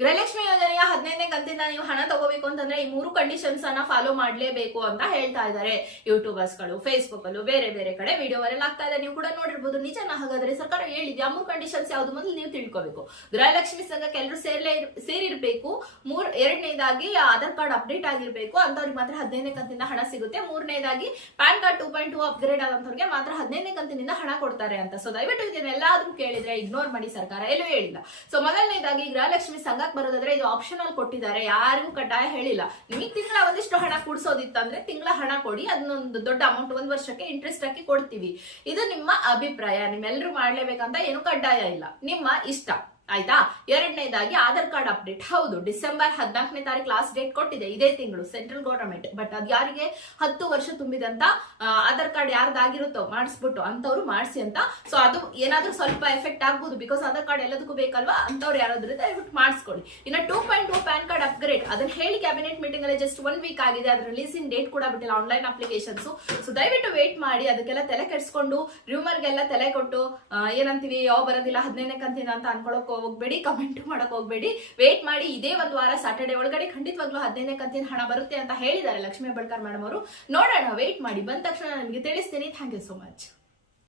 ಗೃಹಲಕ್ಷ್ಮಿ ಯೋಜನೆಯ 15ನೇ ಕಂತಿಂದ ನೀವು ಹಣ ತಗೋಬೇಕು ಅಂತಂದ್ರೆ ಈ 3 ಕಂಡೀಷನ್ಸ್ ಅನ್ನ ಫಾಲೋ ಮಾಡ್ಲೇಬೇಕು ಅಂತ ಹೇಳ್ತಾ ಇದ್ದಾರೆ ಯೂಟ್ಯೂಬರ್ಸ್ ಗಳು, ಫೇಸ್ಬುಕ್ ಅಲ್ಲೂ ಬೇರೆ ಬೇರೆ ಕಡೆ ವಿಡಿಯೋ ವೈರಲ್ ಆಗ್ತಾ ಇದೆ. ನೀವು ಕೂಡ ನೋಡಿರ್ಬೋದು. ನಿಜನಾ? ಹಾಗಾದ್ರೆ ಸರ್ಕಾರ ಹೇಳಿದ್ಯಾ 3 ಕಂಡೀಷನ್ಸ್ ಯಾವ್ದು ಮೊದಲು ನೀವು ತಿಳ್ಕೋಬೇಕು. ಗೃಹಲಕ್ಷ್ಮಿ ಸಂಘಕ್ಕೆ ಎಲ್ಲರೂ ಸೇರಿರ್ಬೇಕು. ಎರಡನೇದಾಗಿ ಆಧಾರ್ ಕಾರ್ಡ್ ಅಪ್ಡೇಟ್ ಆಗಿರ್ಬೇಕು, ಅಂತವ್ರಿಗೆ ಮಾತ್ರ 15ನೇ ಕಂತಿಂದ ಹಣ ಸಿಗುತ್ತೆ. ಮೂರನೇದಾಗಿ ಪ್ಯಾನ್ ಕಾರ್ಡ್ 2.2 ಅಪ್ಗ್ರೇಡ್ ಆದಂತವ್ರಿಗೆ ಮಾತ್ರ 15ನೇ ಕಂತಿನಿಂದ ಹಣ ಕೊಡ್ತಾರೆ ಅಂತ. ಸೊ ದಯವಿಟ್ಟು ಇದನ್ನೆಲ್ಲಾದ್ರೂ ಕೇಳಿದ್ರೆ ಇಗ್ನೋರ್ ಮಾಡಿ, ಸರ್ಕಾರ ಎಲ್ಲೂ ಹೇಳಿಲ್ಲ. ಸೊ ಮೊದಲನೇದಾಗಿ ಗೃಹಲಕ್ಷ್ಮಿ ಸಂಘಕ್ಕೆ ಬರೋದಾದ್ರೆ ಇದು ಆಪ್ಷನಲ್ ಕೊಟ್ಟಿದ್ದಾರೆ, ಯಾರಿಗೂ ಕಡ್ಡಾಯ ಹೇಳಿಲ್ಲ. ನಿಮಗೆ ತಿಂಗಳ ಒಂದಿಷ್ಟು ಹಣ ಕೂಡಿಸೋದಿತ್ತಂದ್ರೆ ತಿಂಗಳ ಹಣ ಕೊಡಿ, ಅದನ್ನೊಂದು ದೊಡ್ಡ ಅಮೌಂಟ್ 1 ವರ್ಷಕ್ಕೆ ಇಂಟ್ರೆಸ್ಟ್ ಹಾಕಿ ಕೊಡ್ತೀವಿ. ಇದು ನಿಮ್ಮ ಅಭಿಪ್ರಾಯ, ನಿಮ್ಮೆಲ್ಲರೂ ಮಾಡ್ಲೇಬೇಕಂತ ಏನು ಕಡ್ಡಾಯ ಇಲ್ಲ, ನಿಮ್ಮ ಇಷ್ಟ. ಆಯ್ತಾ? ಎರಡನೇದಾಗಿ ಆಧಾರ್ ಕಾರ್ಡ್ ಅಪ್ಡೇಟ್. ಹೌದು, ಡಿಸೆಂಬರ್ 14ನೇ ತಾರೀಕು ಲಾಸ್ಟ್ ಡೇಟ್ ಕೊಟ್ಟಿದೆ, ಇದೇ ತಿಂಗಳು ಸೆಂಟ್ರಲ್ ಗವರ್ನಮೆಂಟ್. ಬಟ್ ಅದ್ ಯಾರಿಗೆ 10 ವರ್ಷ ತುಂಬಿದಂತ ಆಧಾರ್ ಕಾರ್ಡ್ ಯಾರ್ದಾಗಿರುತ್ತೋ ಮಾಡಿಸ್ಬಿಟ್ಟು ಅಂತವ್ರು ಮಾಡಿಸಿ ಅಂತ. ಸೊ ಅದು ಏನಾದ್ರೂ ಸ್ವಲ್ಪ ಎಫೆಕ್ಟ್ ಆಗ್ಬೋದು, ಬಿಕಾಸ್ ಆಧಾರ್ ಕಾರ್ಡ್ ಎಲ್ಲದಕ್ಕೂ ಬೇಕಲ್ವಾ. ಅಂತವ್ರು ಯಾರಾದ್ರೂ ದಯವಿಟ್ಟು ಮಾಡಿಸ್ಕೊಳ್ಳಿ. ಇನ್ನ 2.2 ಪ್ಯಾನ್ ಕಾರ್ಡ್ ಅಪ್ಗ್ರೇಡ್, ಅದನ್ನ ಹೇಳಿ ಕ್ಯಾಬಿನೆಟ್ ಮೀಟಿಂಗ್ ಅಲ್ಲಿ ಜಸ್ಟ್ 1 ವೀಕ್ ಆಗಿದೆ, ಅದ್ರ ರಿಲೀಸಿಂಗ್ ಡೇಟ್ ಕೂಡ ಬಿಟ್ಟಿಲ್ಲ ಆನ್ಲೈನ್ ಅಪ್ಲಿಕೇಶನ್ಸ್. ಸೊ ದಯವಿಟ್ಟು ವೇಟ್ ಮಾಡಿ. ಅದಕ್ಕೆಲ್ಲ ತಲೆ ಕೆಡಿಸ್ಕೊಂಡು ರೂಮರ್ಗೆಲ್ಲ ತಲೆ ಕೊಟ್ಟು ಏನಂತೀವಿ ಯಾವ ಬರೋದಿಲ್ಲ 15ನೇ ಕಂತಿನ ಅಂತ ಅನ್ಕೊಳಕ್ ಹೋಗ್ಬೇಡಿ, ಕಮೆಂಟ್ ಮಾಡಕ್ ಹೋಗ್ಬೇಡಿ. ವೇಟ್ ಮಾಡಿ. ಇದೇ ಒಂದು ವಾರ ಸಾಟರ್ಡೆ ಒಳಗಡೆ ಖಂಡಿತವಾಗ್ಲೂ 15ನೇ ಕಂತಿನ ಹಣ ಬರುತ್ತೆ ಅಂತ ಹೇಳಿದ್ದಾರೆ ಲಕ್ಷ್ಮೀ ಹೆಬ್ಬಾಳ್ಕರ್ ಮೇಡಮ್ ಅವರು. ನೋಡೋಣ, ವೇಟ್ ಮಾಡಿ. ಬಂದ ತಕ್ಷಣ ನಿಮಗೆ ತಿಳಿಸ್ತೀನಿ. Thank you so much.